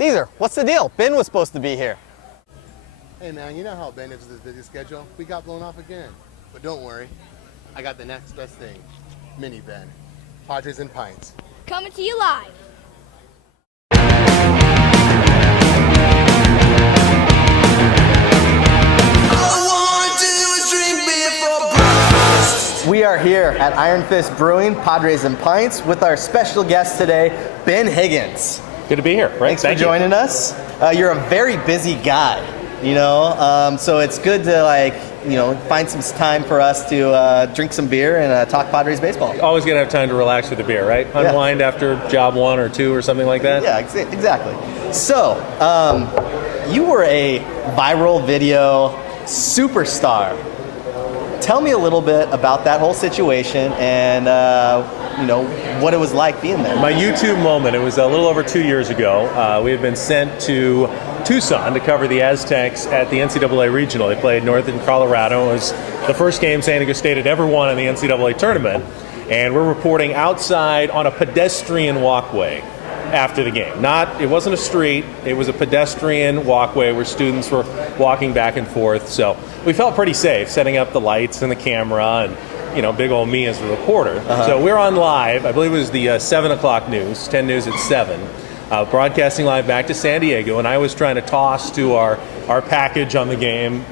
Caesar, what's the deal? Ben was supposed to be here. Hey man, you know how Ben is with his busy schedule? We got blown off again. But don't worry, I got the next best thing. Mini Ben. Padres and Pints. Coming to you live. We are here at Iron Fist Brewing, Padres and Pints, with our special guest today, Ben Higgins. Good to be here. Right? Thanks for joining us. You're a very busy guy, so it's good to find some time for us to drink some beer and talk Padres baseball. Always gonna have time to relax with the beer, right? Unwind after job 1 or 2 or something like that. Yeah, exactly. So, you were a viral video superstar. Tell me a little bit about that whole situation and what it was like being there. My YouTube moment, it was a little over 2 years ago. We had been sent to Tucson to cover the Aztecs at the NCAA Regional. They played Northern Colorado. It was the first game San Diego State had ever won in the NCAA tournament. And we're reporting outside on a pedestrian walkway after the game. It wasn't a street, it was a pedestrian walkway where students were walking back and forth. So we felt pretty safe setting up the lights and the camera and, big old me as a reporter. So we're on live, I believe it was the 7 o'clock news, 10 news at 7, broadcasting live back to San Diego. And I was trying to toss to our package on the game,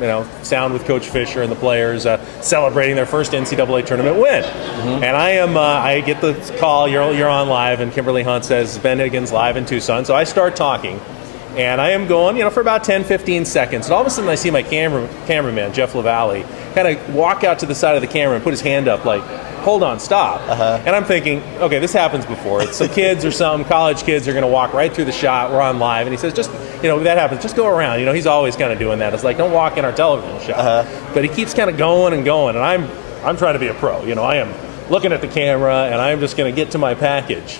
sound with Coach Fisher and the players celebrating their first NCAA tournament win. Mm-hmm. And I get the call, you're on live, and Kimberly Hunt says, Ben Higgins live in Tucson. So I start talking, and I am going, for about 10, 15 seconds. And all of a sudden I see my cameraman, Jeff LaValle, kind of walk out to the side of the camera and put his hand up like, hold on, stop. And I'm thinking, okay, this happens before. It's some kids or some college kids are going to walk right through the shot. We're on live. And he says, just, that happens. Just go around. He's always kind of doing that. It's like, don't walk in our television shot. But he keeps kind of going and going. And I'm trying to be a pro. I am looking at the camera, and I'm just going to get to my package.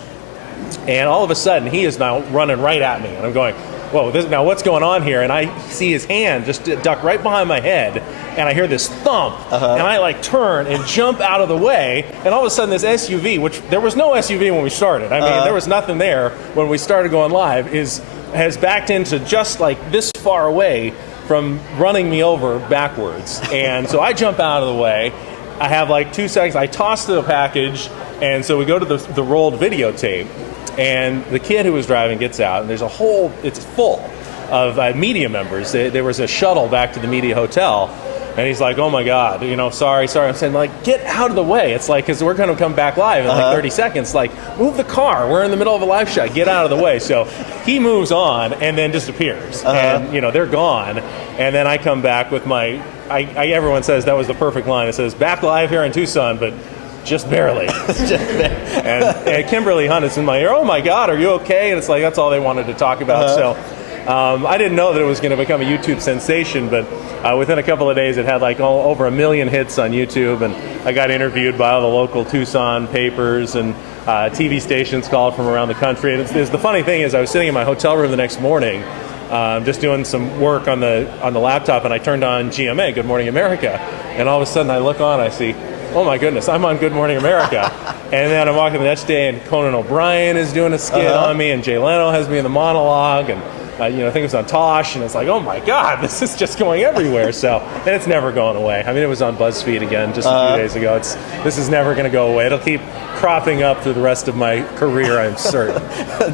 And all of a sudden, he is now running right at me. And I'm going, whoa, now what's going on here? And I see his hand just duck right behind my head, and I hear this thump, and I turn and jump out of the way, and all of a sudden this SUV, which there was no SUV when we started, there was nothing there when we started going live, has backed into just this far away from running me over backwards. And so I jump out of the way. I have 2 seconds. I toss the package, and so we go to the rolled videotape. And the kid who was driving gets out, and it's full of media members. There was a shuttle back to the media hotel, and he's like, oh my God, sorry. I'm saying, get out of the way. It's because we're going to come back live in 30 seconds. Move the car. We're in the middle of a live shot. Get out of the way. So he moves on and then disappears. And, they're gone. And then I come back with everyone says that was the perfect line. It says, back live here in Tucson, but just barely. and Kimberly Hunt is in my ear, oh my God, are you okay? And it's that's all they wanted to talk about. So I didn't know that it was going to become a YouTube sensation, but within a couple of days it had over 1 million hits on YouTube, and I got interviewed by all the local Tucson papers, and TV stations called from around the country. And the funny thing is I was sitting in my hotel room the next morning just doing some work on the laptop, and I turned on GMA, Good Morning America, and all of a sudden I look on, I see, oh my goodness, I'm on Good Morning America. And then I'm walking the next day, and Conan O'Brien is doing a skit on me, and Jay Leno has me in the monologue, and I think it was on Tosh, and it's oh my God, this is just going everywhere. So, and it's never going away. It was on BuzzFeed again just a few days ago. This is never going to go away. It'll keep cropping up through the rest of my career, I'm certain.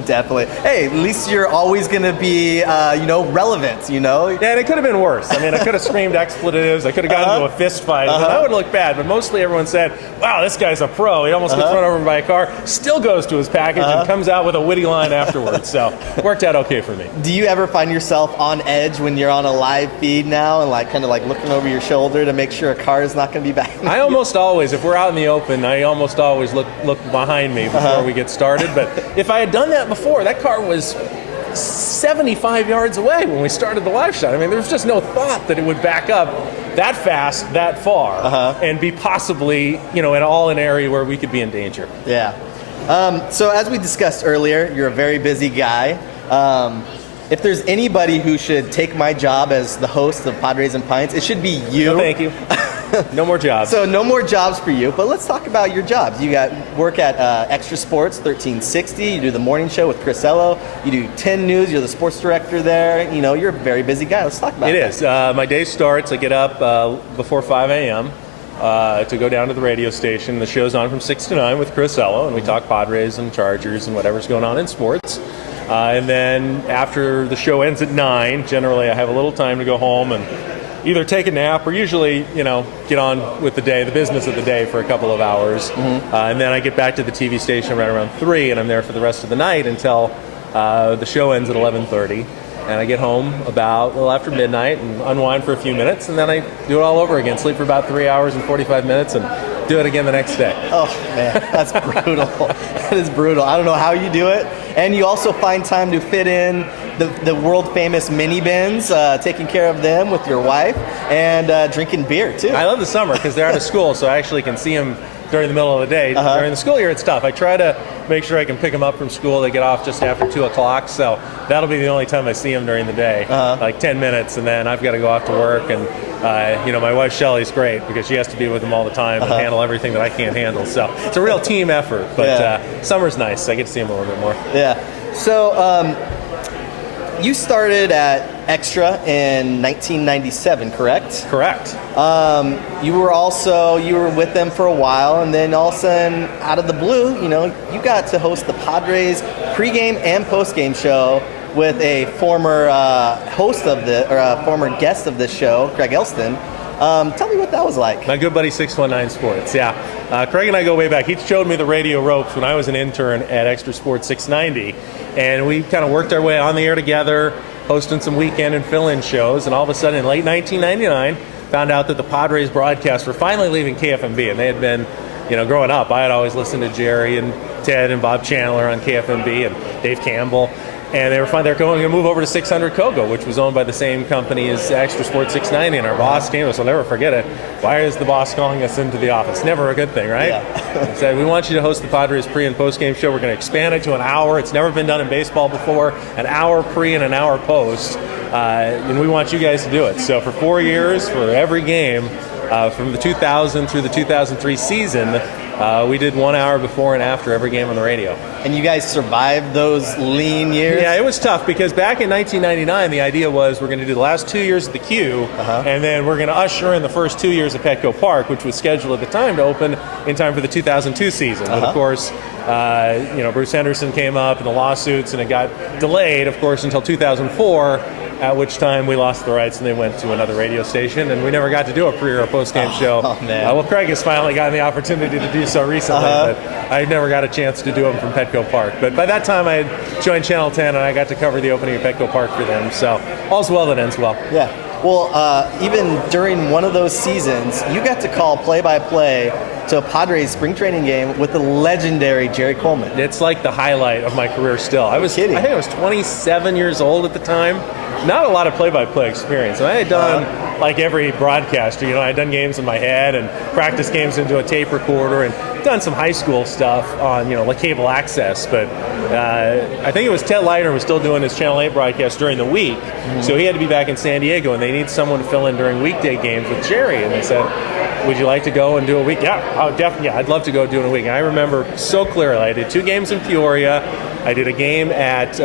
Definitely. Hey, at least you're always going to be, relevant, Yeah, and it could have been worse. I could have screamed expletives. I could have gotten into a fist fight. And that would look bad. But mostly everyone said, wow, this guy's a pro. He almost gets run over by a car, still goes to his package and comes out with a witty line afterwards. So, worked out okay for me. Do you ever find yourself on edge when you're on a live feed now and kind of looking over your shoulder to make sure a car is not going to be back? I almost always, if we're out in the open, I almost always look behind me before we get started. But if I had done that before, that car was 75 yards away when we started the live shot. There was just no thought that it would back up that fast, that far, and be possibly, at all an area where we could be in danger. Yeah. So as we discussed earlier, you're a very busy guy. If there's anybody who should take my job as the host of Padres and Pints, it should be you. No, thank you. No more jobs. So no more jobs for you, but let's talk about your jobs. You got work at Extra Sports 1360. You do the morning show with Chris Ello. You do 10 News. You're the sports director there. You know, you're a very busy guy. Let's talk about it. It is. My day starts. I get up before 5 a.m. To go down to the radio station. The show's on from 6 to 9 with Chris Ello, and we talk Padres and Chargers and whatever's going on in sports. And then after the show ends at 9, generally I have a little time to go home and either take a nap or usually, get on with the day, the business of the day for a couple of hours. And then I get back to the TV station right around 3, and I'm there for the rest of the night until the show ends at 11:30. And I get home about a little after midnight and unwind for a few minutes, and then I do it all over again. Sleep for about 3 hours and 45 minutes and do it again the next day. Oh, man, that's brutal. That is brutal. I don't know how you do it. And you also find time to fit in the world-famous mini bins, taking care of them with your wife, and drinking beer, too. I love the summer because they're out of school, so I actually can see them during the middle of the day. During the school year, it's tough. I try to make sure I can pick them up from school. They get off just after 2 o'clock, so that'll be the only time I see them during the day, like 10 minutes, and then I've got to go off to work. And my wife Shelly's great because she has to be with them all the time and handle everything that I can't handle. So it's a real team effort, but summer's nice. I get to see them a little bit more. Yeah. So you started at Extra in 1997, correct? Correct. You were with them for a while, and then all of a sudden, out of the blue, you got to host the Padres pregame and postgame show with a former former guest of this show, Craig Elston. Tell me what that was like. My good buddy 619 Sports, yeah. Craig and I go way back. He showed me the radio ropes when I was an intern at Extra Sports 690, and we kind of worked our way on the air together, hosting some weekend and fill-in shows, and all of a sudden in late 1999, found out that the Padres broadcasts were finally leaving KFMB, and they had been, growing up, I had always listened to Jerry and Ted and Bob Chandler on KFMB and Dave Campbell, and they were going to move over to 600 Kogo, which was owned by the same company as Extra Sports 690, and our boss came to us, I'll never forget it. Why is the boss calling us into the office? Never a good thing, right? Yeah. He said, we want you to host the Padres pre- and post-game show. We're going to expand it to an hour. It's never been done in baseball before. An hour pre and an hour post. And we want you guys to do it. So for 4 years, for every game, from the 2000 through the 2003 season, we did 1 hour before and after every game on the radio. And you guys survived those lean years? Yeah, it was tough because back in 1999, the idea was we're going to do the last 2 years at the Q, and then we're going to usher in the first 2 years at Petco Park, which was scheduled at the time to open in time for the 2002 season. But of course, Bruce Henderson came up and the lawsuits, and it got delayed, of course, until 2004. At which time we lost the rights and they went to another radio station, and we never got to do a pre or a post-game show. Oh, man. Well, Craig has finally gotten the opportunity to do so recently, but I never got a chance to do them from Petco Park. But by that time, I had joined Channel 10, and I got to cover the opening of Petco Park for them. So all's well that ends well. Yeah. Well, even during one of those seasons, you got to call play-by-play to a Padres spring training game with the legendary Jerry Coleman. It's like the highlight of my career still. I think I was 27 years old at the time. Not a lot of play-by-play experience. And I had done, like every broadcaster, I had done games in my head and practiced games into a tape recorder and done some high school stuff on, like cable access. But I think it was Ted Leiter was still doing his Channel 8 broadcast during the week. So he had to be back in San Diego, and they need someone to fill in during weekday games with Jerry. And they said, would you like to go and do a week? Yeah, definitely. Yeah, I'd love to go do a week. And I remember so clearly, I did 2 games in Peoria. I did a game at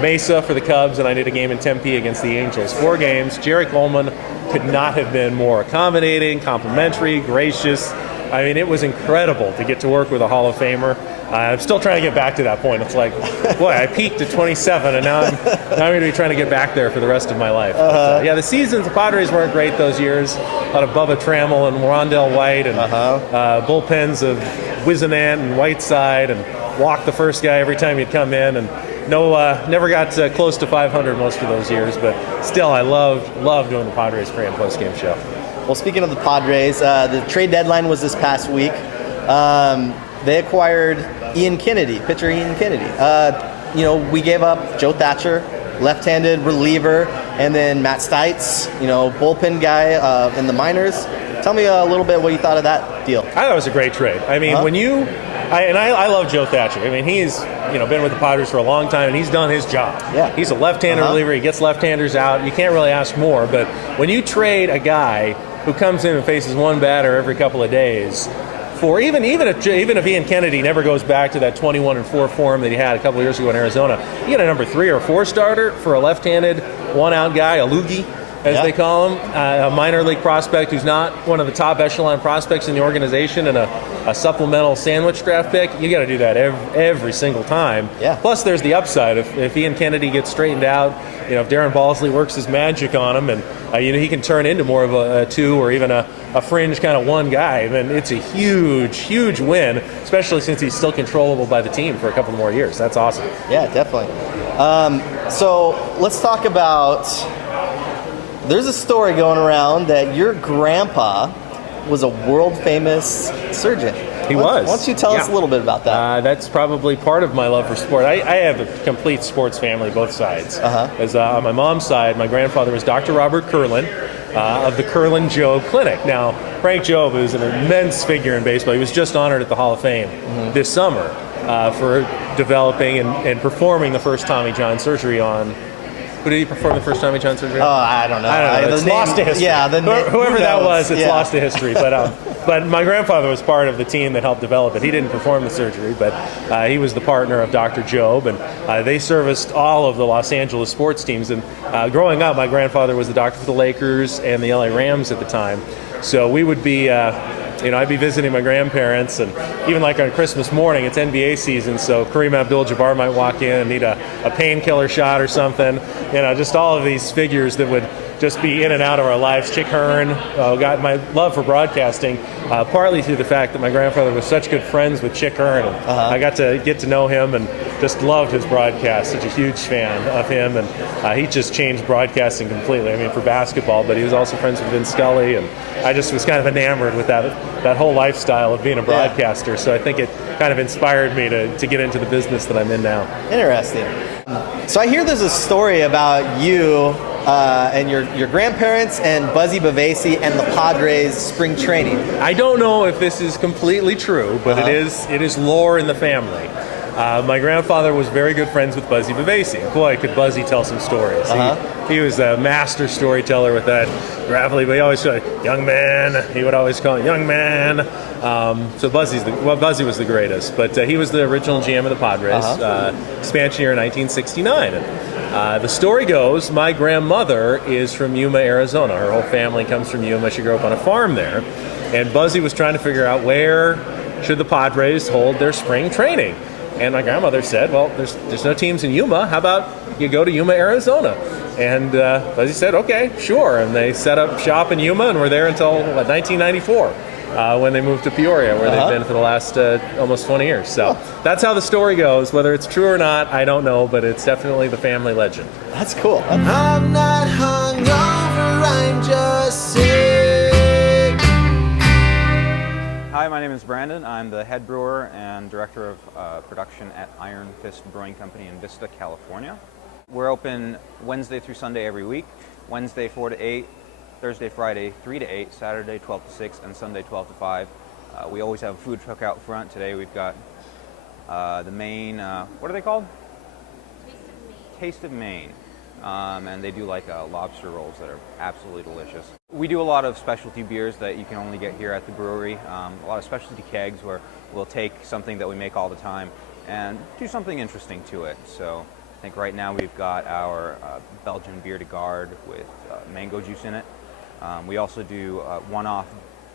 Mesa for the Cubs, and I did a game in Tempe against the Angels. 4 games. Jerry Coleman could not have been more accommodating, complimentary, gracious. I mean, it was incredible to get to work with a Hall of Famer. I'm still trying to get back to that point. It's like, boy, I peaked at 27, and now I'm going to be trying to get back there for the rest of my life. But, the seasons, the Padres weren't great those years. A lot of Bubba Trammell and Rondell White, and bullpens of Whisenant and Whiteside, and walk the first guy every time you'd come in, and never got close to 500 most of those years, but still, I love doing the Padres pre- and post-game show. Well, speaking of the Padres, the trade deadline was this past week. They acquired pitcher Ian Kennedy. We gave up Joe Thatcher, left-handed reliever, and then Matt Stites, bullpen guy in the minors. Tell me a little bit what you thought of that deal. I thought it was a great trade. I mean, I love Joe Thatcher. I mean, he's been with the Padres for a long time, and he's done his job. Yeah. He's a left-handed reliever. He gets left-handers out. You can't really ask more. But when you trade a guy who comes in and faces one batter every couple of days. For even if Ian Kennedy never goes back to that 21-4 form that he had a couple of years ago in Arizona, you get a number 3 or 4 starter for a left-handed one-out guy, a loogie, as they call him, a minor league prospect who's not one of the top echelon prospects in the organization, and a supplemental sandwich draft pick. You got to do that every single time. Yeah. Plus, there's the upside. If Ian Kennedy gets straightened out, if Darren Balsley works his magic on him, and he can turn into more of a 2 or even a fringe kind of 1 guy, then it's a huge win, especially since he's still controllable by the team for a couple more years. That's awesome. Yeah, definitely. So let's talk about. There's a story going around that your grandpa was a world-famous surgeon. He was. Why don't you tell us a little bit about that? That's probably part of my love for sport. I have a complete sports family, both sides. As on my mom's side, my grandfather was Dr. Robert Curlin of the Curlin-Jobe Clinic. Now, Frank Jobe is an immense figure in baseball. He was just honored at the Hall of Fame this summer for developing and performing the first Tommy John surgery on. Who did he perform the first Tommy John surgery? Oh, I don't know. It's lost to history. Yeah, whoever that was, it's lost to history. But my grandfather was part of the team that helped develop it. He didn't perform the surgery, but he was the partner of Dr. Jobe, and they serviced all of the Los Angeles sports teams. And growing up, my grandfather was the doctor for the Lakers and the LA Rams at the time. So we would be... I'd be visiting my grandparents, and even like on Christmas morning, it's NBA season, so Kareem Abdul-Jabbar might walk in and need a painkiller shot or something. Just all of these figures that would just be in and out of our lives. Chick Hearn got my love for broadcasting partly through the fact that my grandfather was such good friends with Chick Hearn. I got to get to know him and just loved his broadcast. Such a huge fan of him, and he just changed broadcasting completely. I mean, for basketball, but he was also friends with Vince Scully, and I just was kind of enamored with that whole lifestyle of being a broadcaster. So I think it kind of inspired me to get into the business that I'm in now. Interesting. So I hear there's a story about you and your grandparents and Buzzy Bavasi and the Padres spring training. I don't know if this is completely true, but it is lore in the family. My grandfather was very good friends with Buzzy Bavasi. Boy, could Buzzy tell some stories. He was a master storyteller with that gravelly, but he always said, "Young man." He would always call it "young man." So Buzzy was the greatest. But he was the original GM of the Padres, expansion year in 1969. The story goes, my grandmother is from Yuma, Arizona. Her whole family comes from Yuma. She grew up on a farm there. And Buzzy was trying to figure out where should the Padres hold their spring training. And my grandmother said, well, there's no teams in Yuma. How about you go to Yuma, Arizona? And Buzzy said, okay, sure. And they set up shop in Yuma and were there until 1994 when they moved to Peoria, where they've been for the last almost 20 years. So that's how the story goes. Whether it's true or not, I don't know, but it's definitely the family legend. That's cool. I'm not hungover, I'm just sick. Hi, my name is Brandon. I'm the head brewer and director of production at Iron Fist Brewing Company in Vista, California. We're open Wednesday through Sunday every week. Wednesday 4 to 8, Thursday, Friday 3 to 8, Saturday 12 to 6, and Sunday 12 to 5. We always have a food truck out front. Today we've got the Maine, what are they called? Taste of Maine. And they do like lobster rolls that are absolutely delicious. We do a lot of specialty beers that you can only get here at the brewery. A lot of specialty kegs where we'll take something that we make all the time and do something interesting to it. So I think right now we've got our Belgian Bière de Garde with mango juice in it. We also do one-off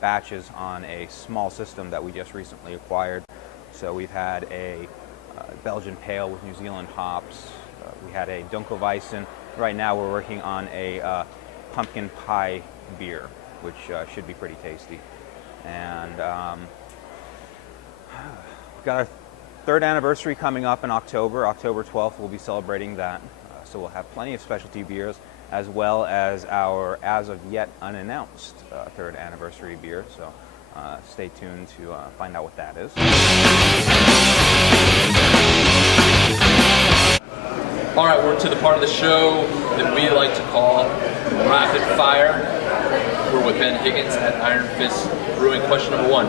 batches on a small system that we just recently acquired. So we've had a Belgian Pale with New Zealand hops. We had a Dunkelweizen. Right now we're working on a pumpkin pie beer, which should be pretty tasty. And we've got our third anniversary coming up in October. October 12th, we'll be celebrating that. So we'll have plenty of specialty beers, as well as our as of yet unannounced third anniversary beer. So stay tuned to find out what that is. All right, we're to the part of the show that we like to call Rapid Fire. We're with Ben Higgins at Iron Fist Brewing. Question number 1.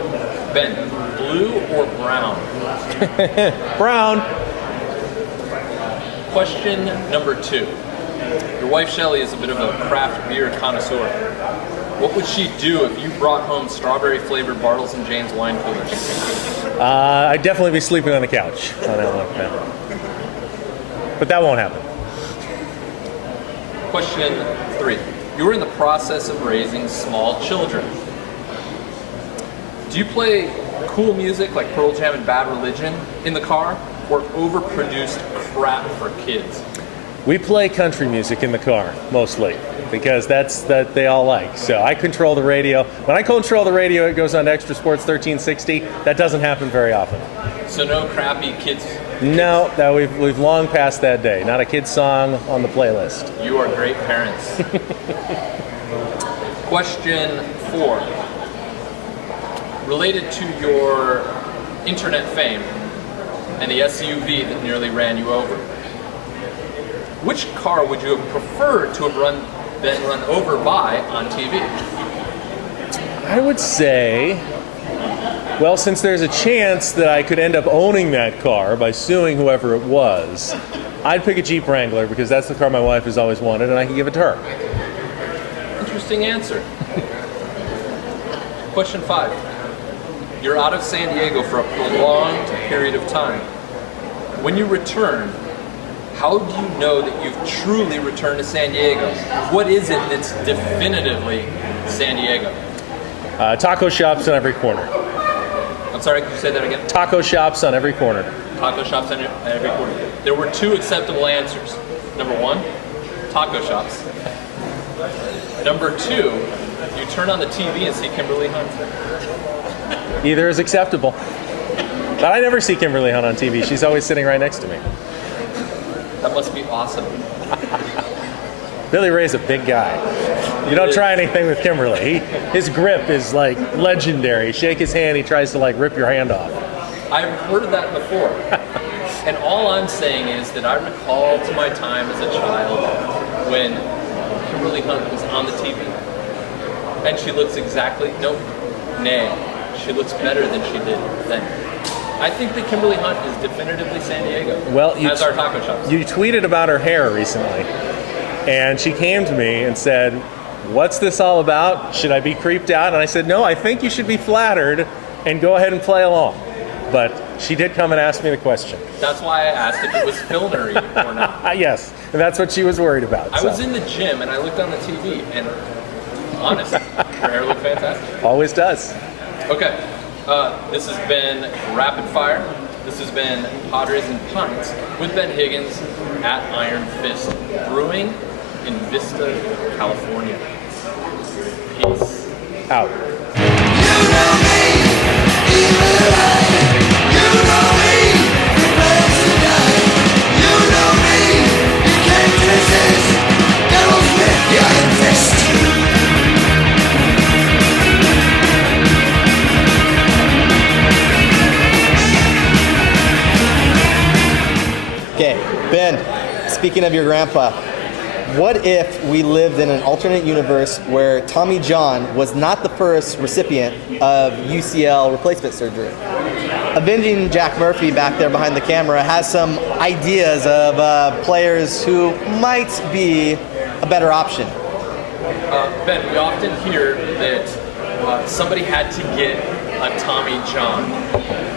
Ben, blue or brown? Brown. Question number 2. Your wife Shelly is a bit of a craft beer connoisseur. What would she do if you brought home strawberry-flavored Bartles and James wine coolers? I'd definitely be sleeping on the couch on that one. Yeah. But that won't happen. Question 3. You are in the process of raising small children. Do you play cool music like Pearl Jam and Bad Religion in the car, or overproduced crap for kids? We play country music in the car, mostly, because that's that they all like. So I control the radio. When I control the radio, it goes on to Extra Sports 1360. That doesn't happen very often. So no crappy kids? No, that we've long passed that day. Not a kid's song on the playlist. You are great parents. Question 4. Related to your internet fame and the SUV that nearly ran you over, which car would you have preferred to have been run over by on TV? I would say, well, since there's a chance that I could end up owning that car by suing whoever it was, I'd pick a Jeep Wrangler because that's the car my wife has always wanted and I can give it to her. Interesting answer. Question 5. You're out of San Diego for a prolonged period of time. When you return, how do you know that you've truly returned to San Diego? What is it that's definitively San Diego? Taco shops on every corner. I'm sorry, could you say that again? Taco shops on every corner. Taco shops on every corner. There were 2 acceptable answers. Number 1, taco shops. Number 2, you turn on the TV and see Kimberly Hunt. Either is acceptable. But I never see Kimberly Hunt on TV. She's always sitting right next to me. That must be awesome. Billy Ray's a big guy. You don't try anything with Kimberly. His grip is like legendary. Shake his hand, he tries to like rip your hand off. I've heard that before. And all I'm saying is that I recall to my time as a child when Kimberly Hunt was on the TV. And she looks she looks better than she did then. I think that Kimberly Hunt is definitively San Diego, well, as our taco shops. You tweeted about her hair recently, and she came to me and said, "What's this all about? Should I be creeped out?" And I said, "No, I think you should be flattered and go ahead and play along." But she did come and ask me the question. That's why I asked if it was filmery or not. Yes, and that's what she was worried about. I was in the gym and I looked on the TV, and honest, her hair looked fantastic. Always does. Okay, this has been Rapid Fire. This has been Padres and Pints with Ben Higgins at Iron Fist Brewing in Vista, California. Peace Out. Okay, Ben, speaking of your grandpa, what if we lived in an alternate universe where Tommy John was not the first recipient of UCL replacement surgery? Avenging Jack Murphy back there behind the camera has some ideas of players who might be a better option. Ben, we often hear that somebody had to get a Tommy John.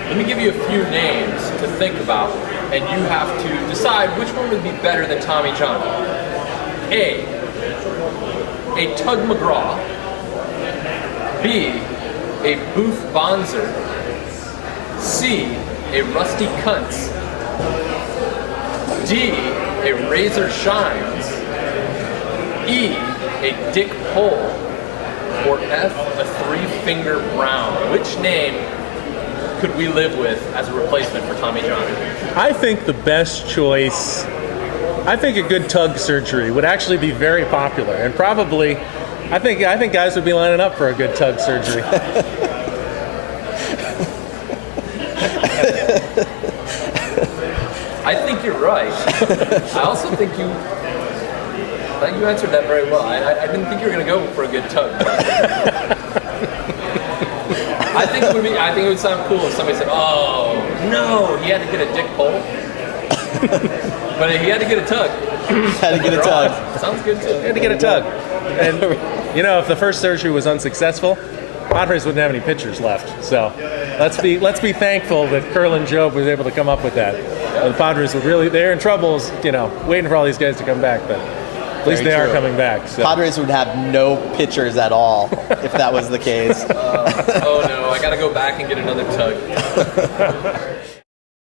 Let me give you a few names to think about, and you have to decide which one would be better than Tommy John. A Tug McGraw. B, a Booth Bonzer. C, a Rusty Kuntz. D, a Razor Shines. E, a Dick Pole. Or F, a Three-Finger Brown. Which name could we live with as a replacement for Tommy John? I think the best choice, I think a good tug surgery would actually be very popular, and probably, I think guys would be lining up for a good tug surgery. I think you're right. I also think you answered that very well. I didn't think you were going to go for a good tug. I think it would sound cool if somebody said, "Oh no, he had to get a Dick Pole," but he had to get a tug. Had to get a tug. Sounds good too. Had to get a tug. And if the first surgery was unsuccessful, Padres wouldn't have any pitchers left. So let's be thankful that Curlin Job was able to come up with that. The Padres they're in trouble, waiting for all these guys to come back, but at least they are coming back. So. Padres would have no pitchers at all if that was the case. Oh no, I gotta go back and get another tug.